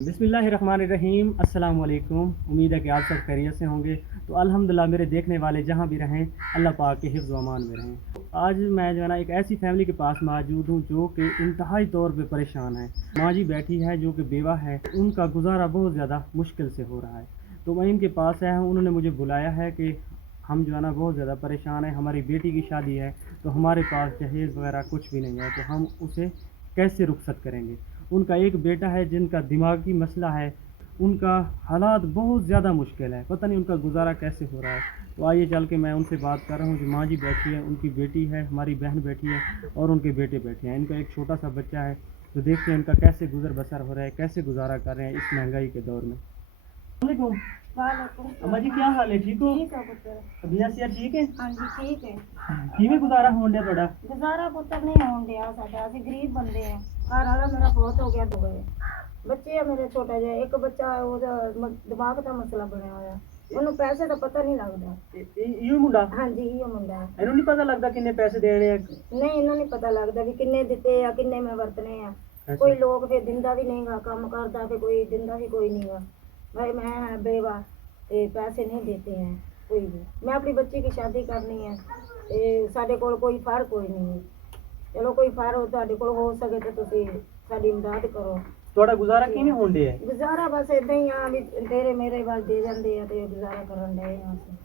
बिस्मिल्लाहिर्रहमानिर्रहीम अस्सलाम वालेकुम। उम्मीद है कि आप सब खैरियत से होंगे। तो अल्हम्दुलिल्लाह मेरे देखने वाले जहाँ भी रहें अल्लाह पाक के हिफ्ज़ व अमान में रहें। तो आज मैं जो है ना एक ऐसी फैमिली के पास मौजूद हूँ जो कि इंतहाई तौर पे परेशान है। माँ जी बैठी है जो कि बेवा है, उनका गुजारा बहुत ज़्यादा मुश्किल से हो रहा है। तो मैं इनके पास आया हूँ, उन्होंने मुझे बुलाया है कि हम जो है ना बहुत ज़्यादा परेशान है, हमारी बेटी की शादी है, तो हमारे पास जहेज़ वगैरह कुछ भी नहीं है, तो हम उसे कैसे रुखसत करेंगे। उनका एक बेटा है जिनका दिमागी मसला है, उनका हालात बहुत ज़्यादा मुश्किल है, पता नहीं उनका गुजारा कैसे हो रहा है। तो आइए चल के मैं उनसे बात कर रहा हूँ। जो माँ जी बैठी है, उनकी बेटी है, हमारी बहन बैठी है और उनके बेटे बैठे हैं। इनका एक छोटा सा बच्चा है। तो देखते हैं इनका कैसे गुजर बसर हो रहा है, कैसे गुजारा कर रहे हैं इस महंगाई के दौर में। वालेकुम। वालेकुम अम्मा जी क्या हाल है, ठीक हो? ठीक है पुत्र। अभिया सिया ठीक है? हाँ जी ठीक है। किवें गुजारा होਣ ਡਿਆ ਤੁਹਾਡਾ? गुजारा पुत्र नहीं होन दिया साडा, असि गरीब बंदे हैं। घर वाला मेरा बहुत हो गया दुबई। ਬੱਚੇ ਆ ਮੇਰੇ ਛੋਟਾ ਜਿਹਾ ਇੱਕ ਬੱਚਾ ਉਹਦਾ ਦਿਮਾਗ ਦਾ ਮਸਲਾ ਬਣਿਆ ਹੋਇਆ। ਉਹਨੂੰ ਪੈਸੇ ਦਾ ਪਤਾ ਨਹੀਂ ਲੱਗਦਾ। ਇਹੋ ਮੁੰਡਾ? ਹਾਂਜੀ ਇਹ ਮੁੰਡਾ ਹੈ। ਇਹਨੂੰ ਨਹੀਂ ਪਤਾ ਲੱਗਦਾ ਕਿੰਨੇ ਪੈਸੇ ਦੇਣੇ ਆ? ਨਹੀਂ ਇਹਨੂੰ ਨਹੀਂ ਪਤਾ ਲੱਗਦਾ ਵੀ ਕਿੰਨੇ ਦਿੱਤੇ ਆ ਕਿੰਨੇ ਮੈਂ ਵਰਤਣੇ ਆ। ਅੱਛਾ। ਕੋਈ ਲੋਕ ਫਿਰ ਦਿੰਦਾ ਵੀ ਨਹੀਂਗਾ, ਕੰਮ ਕਰਦਾ ਫਿਰ ਕੋਈ ਦਿੰਦਾ ਵੀ ਕੋਈ ਨਹੀਂਗਾ। भाई मैं है बेवा, पैसे नहीं देते हैं कोई भी। मैं अपनी बच्ची की शादी करनी है, साढ़े कोल कोई फार कोई नहीं है। चलो कोई फार हो ਤੁਹਾਡੇ ਕੋਲ ਹੋ ਸਕੇ ਤੇ ਤੁਸੀਂ ਸਾਡੀ ਮਦਦ ਕਰੋ। ਤੁਹਾਡਾ ਗੁਜ਼ਾਰਾ ਕਿਵੇਂ ਹੋਣ ਡਿਆ ਹੈ? ਗੁਜ਼ਾਰਾ ਬਸ ਇਦਾਂ ਹੀ ਆ ਵੀ ਤੇਰੇ ਮੇਰੇ ਵੱਲ ਦੇ ਜਾਂਦੇ ਆ ਤੇ ਗੁਜ਼ਾਰਾ ਕਰਨ ਡਏ ਆ ਅਸੀਂ।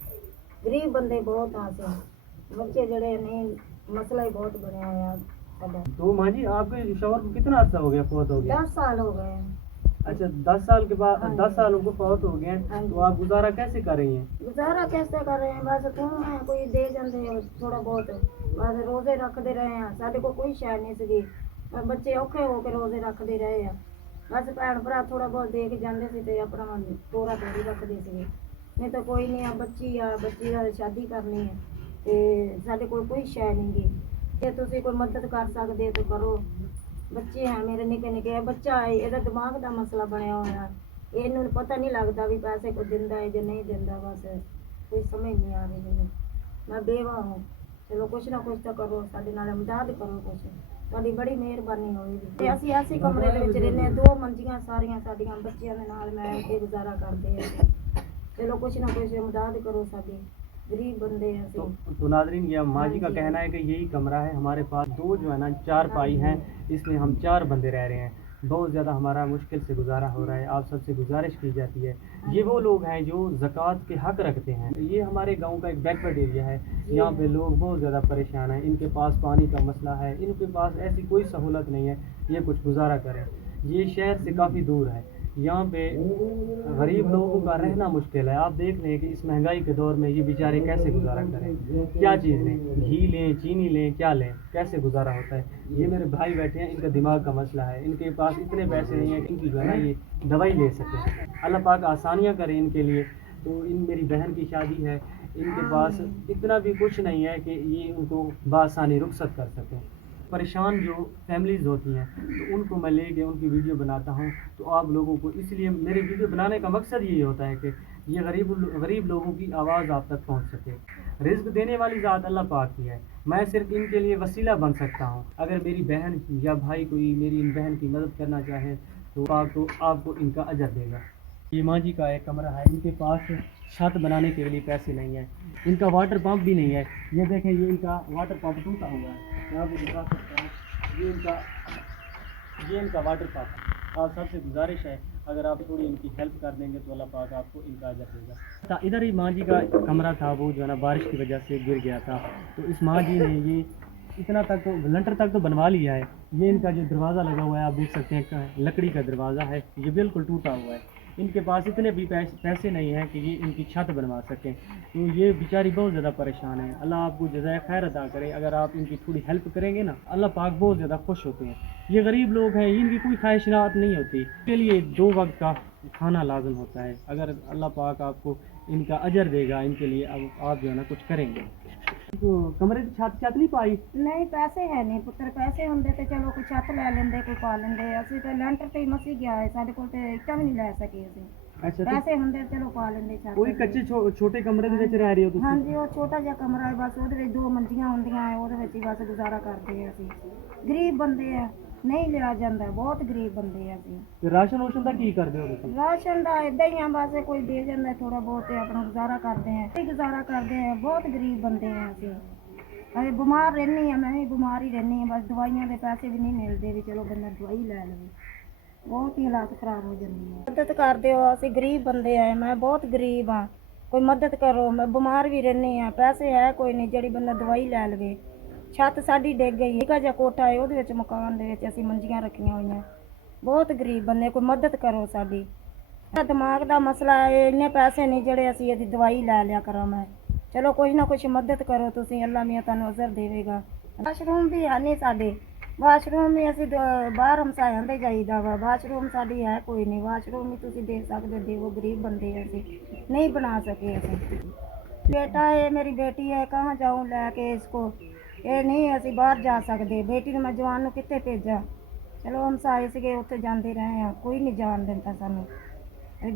ਗਰੀਬ ਬੰਦੇ ਬਹੁਤ ਆ ਅਸੀਂ। ਬੱਚੇ ਜਿਹੜੇ ਨਹੀਂ ਮਸਲਾ ਹੀ ਬਹੁਤ ਬਣਿਆ ਹੋਇਆ ਸਾਡਾ। तो माँ जी आपके शौहर को कितना अर्सा हो गया फौत हो गया? 10 साल हो गए हैं। अच्छा 10 साल के बाद हाँ 10 जी। साल उनको फौत हो गए हाँ हैं, जी। तो आप गुजारा कैसे कर रही हैं? गुजारा कैसे कर रहे हैं, बस तू है कोई दे जाते हैं थोड़ा बहुत। बस रोजे रखते रहे हैं, साढ़े को कोई शय नहीं सी। बच्चे औखे हो के रोजे रखते रहे हैं। बस भैन भरा थोड़ा बहुत दे के जाते थे ते अपना तोड़ा तोड़ी रखते थे। नहीं तो कोई नहीं आ बच्ची का शादी करनी है ते साढ़े को कोई शय नहीं गी। जे तुसी कोई मदद कर सकते तो करो। ਬੱਚੇ ਹੈ ਮੇਰੇ ਨਿੱਕੇ ਨਿੱਕੇ, ਬੱਚਾ ਹੈ ਇਹਦਾ ਦਿਮਾਗ ਦਾ ਮਸਲਾ ਬਣਿਆ ਹੋਇਆ। ਇਹਨੂੰ ਪਤਾ ਨਹੀਂ ਲੱਗਦਾ ਵੀ ਪੈਸੇ ਕੋਈ ਦਿੰਦਾ ਹੈ ਜਾਂ ਨਹੀਂ ਦਿੰਦਾ, ਬਸ ਕੋਈ ਸਮਝ ਨਹੀਂ ਆ ਰਹੀ ਮੈਨੂੰ। ਮੈਂ ਬੇਵਾ ਹਾਂ, ਚਲੋ ਕੁਛ ਨਾ ਕੁਛ ਤਾਂ ਕਰੋ, ਸਾਡੇ ਨਾਲ ਮਦਦ ਕਰੋ ਕੁਛ, ਤੁਹਾਡੀ ਬੜੀ ਮਿਹਰਬਾਨੀ ਹੋਵੇਗੀ। ਤੇ ਅਸੀਂ ਐਸੇ ਕਮਰੇ ਦੇ ਵਿੱਚ ਰਹਿੰਦੇ ਹਾਂ, 2 ਮੰਜੀਆਂ ਸਾਰੀਆਂ ਸਾਡੀਆਂ ਬੱਚਿਆਂ ਦੇ ਨਾਲ ਮੈਂ ਇੱਥੇ ਗੁਜ਼ਾਰਾ ਕਰਦੇ ਹਾਂ। ਚਲੋ ਕੁਛ ਨਾ ਕੁਛ ਮਦਦ ਕਰੋ ਸਾਡੀ, गरीब बंदे हैं। तो नाजरीन ये माँ जी का हाँ जी। कहना है कि यही कमरा है हमारे पास, 2 जो है ना 4 पाई हैं, इसमें हम 4 बंदे रह रहे हैं। बहुत ज़्यादा हमारा मुश्किल से गुजारा हो रहा है। आप सबसे गुजारिश की जाती है, ये वो लोग हैं जो ज़कात के हक़ रखते हैं। ये हमारे गांव का एक बैकवर्ड एरिया है, यहाँ पे लोग बहुत ज़्यादा परेशान हैं। इनके पास पानी का मसला है, इनके पास ऐसी कोई सहूलत नहीं है ये कुछ गुजारा करें। ये शहर से काफ़ी दूर है, यहाँ पे गरीब लोगों का रहना मुश्किल है। आप देख लें कि इस महंगाई के दौर में ये बेचारे कैसे गुजारा करें, क्या चीज़ लें, घी लें, चीनी लें, क्या लें, कैसे गुजारा होता है। ये मेरे भाई बैठे हैं, इनका दिमाग का मसला है, इनके पास इतने पैसे नहीं हैं कि इनकी जो है ना ये दवाई ले सकें। अल्लाह पाक आसानियाँ करें इनके लिए। तो इन मेरी बहन की शादी है, इनके पास इतना भी कुछ नहीं है कि ये उनको बआसानी रुखसत कर सकें। परेशान जो फैमिलीज़ होती हैं तो उनको मैं लेके उनकी वीडियो बनाता हूँ। तो आप लोगों को, इसलिए मेरे वीडियो बनाने का मकसद यही होता है कि ये गरीब लोगों की आवाज़ आप तक पहुँच सके। रिज़्क़ देने वाली ज़ात अल्लाह पाक की है, मैं सिर्फ इनके लिए वसीला बन सकता हूँ। अगर मेरी बहन या भाई कोई मेरी इन बहन की मदद करना चाहे तो आपको इनका अजर देगा। ये माँ जी का एक कमरा है, इनके पास छत बनाने के लिए पैसे नहीं है, इनका वाटर पंप भी नहीं है। ये देखें, ये इनका वाटर पंप टूटा हुआ है, मैं आपको दिखा सकता हूँ। ये इनका वाटर पंप। आप सबसे गुजारिश है अगर आप थोड़ी इनकी हेल्प कर देंगे तो अल्लाह पाक आपको इनका अजर देगा। इधर ही माँ जी का कमरा था, वो जो है ना बारिश की वजह से गिर गया था। तो इस माँ जी ने ये इतना तक तो लंटर तक तो बनवा लिया है। ये इनका जो दरवाज़ा लगा हुआ है आप देख सकते हैं, लकड़ी का दरवाज़ा है, ये बिल्कुल टूटा हुआ है। इनके पास इतने भी पैसे नहीं हैं कि ये इनकी छत बनवा सकें। तो ये बेचारी बहुत ज़्यादा परेशान है। अल्लाह आपको जज़ाए खैर अदा करे। अगर आप इनकी थोड़ी हेल्प करेंगे ना, अल्लाह पाक बहुत ज़्यादा खुश होते हैं। ये गरीब लोग हैं, इनकी कोई ख्वाहिशात नहीं होती, इसके लिए 2 वक्त का खाना लाजम होता है। अगर अल्लाह पाक आपको इनका अजर देगा, इनके लिए अब आप जो है ना कुछ करेंगे। तो कमरे की छत नहीं पाई? नहीं पैसे है नहीं पुत्र, पैसे होंगे तो चलो कोई छत लै लेंदे कोई पा लेंदे। असि तो लैंटर ते ही मसी गया है, साडे कोल ते इट्टां भी नहीं लै सके असि। अच्छा, तो पैसे होंगे चलो पा लेंदे छत। कोई कच्चे छोटे कमरे ਦੇ ਵਿੱਚ ਰਹਿ ਰਹੇ ਹੋ ਤੁਸੀਂ? हाँ जी, वो छोटा जिहा कमरा है, बस ਉਹਦੇ ਵਿੱਚ 2 ਮੰਜੀਆਂ ਹੁੰਦੀਆਂ ਹੈ, ਉਹਦੇ ਵਿੱਚ ਹੀ ਬਸ ਗੁਜ਼ਾਰਾ ਕਰਦੇ ਆ ਅਸੀਂ। ਗਰੀਬ ਬੰਦੇ ਆ, ਨਹੀਂ ਲਿਆ ਜਾਂਦਾ, ਬਹੁਤ ਗਰੀਬ ਬੰਦੇ ਆ ਅਸੀਂ। ਤੇ ਰਾਸ਼ਨ ਰੋਸ਼ਨ ਦਾ ਕੀ ਕਰਦੇ ਹੋ ਤੁਸੀਂ? ਰਾਸ਼ਨ ਦਾ ਇਦਾਂ ਹੀ ਆ, ਬਸ ਕੋਈ ਦੇ ਜਾਂਦਾ ਥੋੜਾ ਬਹੁਤ ਤੇ ਆਪਣਾ ਗੁਜ਼ਾਰਾ ਕਰਦੇ ਆ, ਇਹ ਗੁਜ਼ਾਰਾ ਕਰਦੇ ਆ, ਬਹੁਤ ਗਰੀਬ ਬੰਦੇ ਆ ਅਸੀਂ। ਅਸੀਂ ਬਿਮਾਰ ਰਹਿੰਦੀ ਆ, ਮੈਂ ਵੀ ਬਿਮਾਰ ਹੀ ਰਹਿੰਦੀ ਆ, ਬਸ ਦਵਾਈਆਂ ਦੇ ਪੈਸੇ ਵੀ ਨਹੀਂ ਮਿਲਦੇ ਵੀ ਚਲੋ ਬੰਦਾ ਦਵਾਈ ਲੈ ਲਵੇ, ਬਹੁਤ ਹੀ ਹਾਲਾਤ ਖਰਾਬ ਹੋ ਜਾਂਦੀ ਹੈ। ਮਦਦ ਕਰਦੇ ਹੋ, ਅਸੀਂ ਗਰੀਬ ਬੰਦੇ ਆ, ਮੈਂ ਬਹੁਤ ਗਰੀਬ ਆ, ਕੋਈ ਮਦਦ ਕਰੋ, ਮੈਂ ਬਿਮਾਰ ਵੀ ਰਹਿੰਦੀ ਆ, ਪੈਸੇ ਹੈ ਕੋਈ ਨਹੀਂ ਜਿਹੜੀ ਬੰਦਾ ਦਵਾਈ ਲੈ ਲਵੇ। ਛੱਤ ਸਾਡੀ ਡਿੱਗ ਗਈ, ਨਿੱਕਾ ਜਿਹਾ ਕੋਠਾ ਹੈ ਉਹਦੇ ਵਿੱਚ, ਮਕਾਨ ਦੇ ਵਿੱਚ ਅਸੀਂ ਮੰਜੀਆਂ ਰੱਖੀਆਂ ਹੋਈਆਂ, ਬਹੁਤ ਗਰੀਬ ਬੰਦੇ, ਕੋਈ ਮਦਦ ਕਰੋ ਸਾਡੀ। ਦਿਮਾਗ ਦਾ ਮਸਲਾ ਹੈ, ਇੰਨੇ ਪੈਸੇ ਨਹੀਂ ਜਿਹੜੇ ਅਸੀਂ ਇਹਦੀ ਦਵਾਈ ਲੈ ਲਿਆ ਕਰਾਂ ਮੈਂ, ਚਲੋ ਕੋਈ ਨਾ ਕੁਛ ਮਦਦ ਕਰੋ ਤੁਸੀਂ, ਅੱਲਾ ਮੀਆਂ ਤੁਹਾਨੂੰ ਅਜ਼ਰ ਦੇਵੇਗਾ। ਵਾਸ਼ਰੂਮ ਵੀ ਹੈ ਨਹੀਂ ਸਾਡੇ, ਵਾਸ਼ਰੂਮ ਵੀ ਅਸੀਂ ਬਾਹਰ ਹਮਸਾਇਆਂ ਦੇ ਜਾਈਦਾ ਵਾ, ਵਾਸ਼ਰੂਮ ਸਾਡੀ ਹੈ ਕੋਈ ਨਹੀਂ, ਵਾਸ਼ਰੂਮ ਵੀ ਤੁਸੀਂ ਦੇ ਸਕਦੇ ਦੇਵੋ, ਗਰੀਬ ਬੰਦੇ ਹਾਂ ਅਸੀਂ, नहीं बना सके ऐसे। बेटा है, मेरी बेटी है, कहाँ जाऊँ लैके इसको, ये नहीं असी बाहर जा सकते, बेटी ने मैं जवान नूं कित्थे भेजा, चलो हम सारे सीगे उत्थे जाते रहे हैं, कोई नहीं जान देता सानू,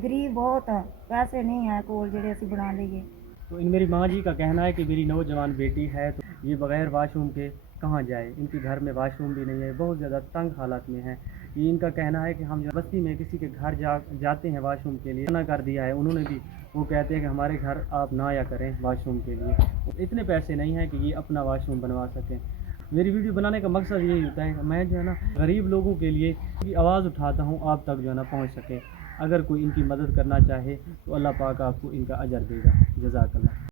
गरीब बहुत है, पैसे नहीं है कोल जेड़े असी बना लीए। तो इन मेरी माँ जी का कहना है कि मेरी नौजवान बेटी है तो ये बगैर वाशरूम के कहाँ जाए, इनके घर में वाशरूम भी नहीं है, बहुत ज़्यादा तंग हालत में है। ये इनका कहना है कि हम जो बस्ती में किसी के घर जाते हैं वाशरूम के लिए, मना कर दिया है उन्होंने भी, वो कहते हैं कि हमारे घर आप ना आया करें वाशरूम के लिए, इतने पैसे नहीं हैं कि ये अपना वाशरूम बनवा सकें। मेरी वीडियो बनाने का मकसद यही होता है कि मैं जो है ना गरीब लोगों के लिए की आवाज़ उठाता हूँ, आप तक जो है ना पहुँच सके। अगर कोई इनकी मदद करना चाहे तो अल्लाह पाक आपको इनका अजर देगा। जज़ाकल्लाह।